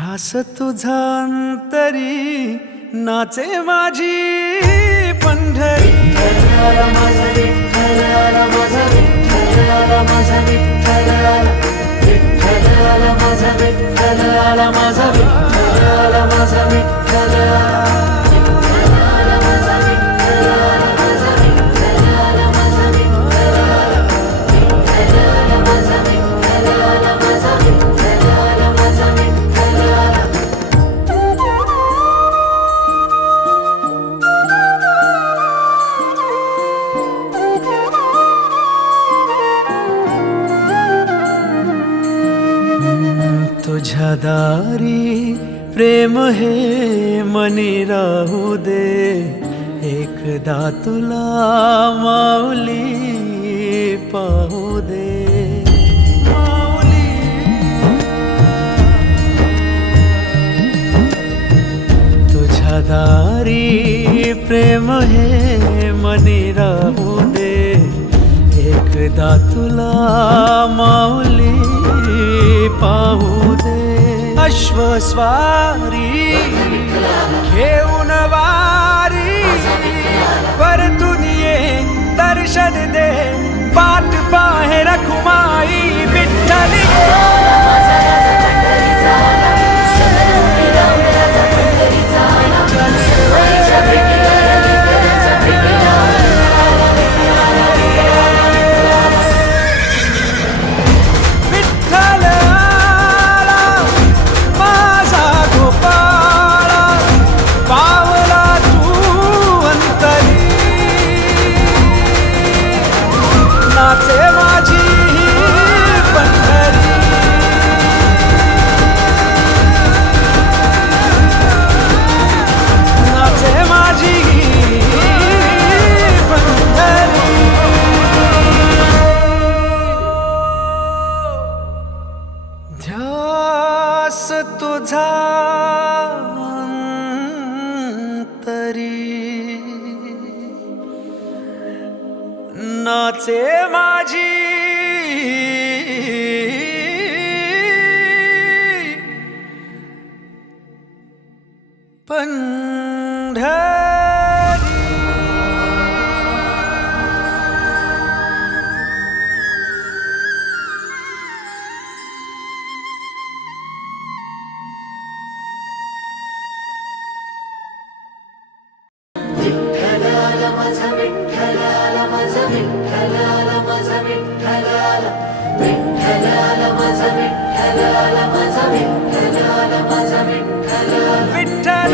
ध्यास तुझा अंतरी नाचे माझी पंढरी. माझा विठ्ठल आला, माझा विठ्ठल आला, माझा विठ्ठल आला, विठ्ठल आला, माझा विठ्ठल आला, माझा विठ्ठल आला, माझा विठ्ठल आला. तुझ्या दारी प्रेम हे मनी राहू दे, एकदा तुला माऊली पाहू दे. माऊली तुझ्या दारी प्रेम हे मनी राहू दे, एकदा तुला माऊली पाहू दे. अश्वस्वारी घेऊन वारी परतून ये दर्शन दे, वाट पाहे रखुमाई विठ्ठली. ध्यास तुझा अंतरी नाचे माझी पंढरी. विठ्ठल आला, माझा विठ्ठल आला, माझा विठ्ठल आला, माझा विठ्ठल आला, विठ्ठल आला, माझा विठ्ठल आला, माझा विठ्ठल आला, माझा विठ्ठल आला. विठ्ठल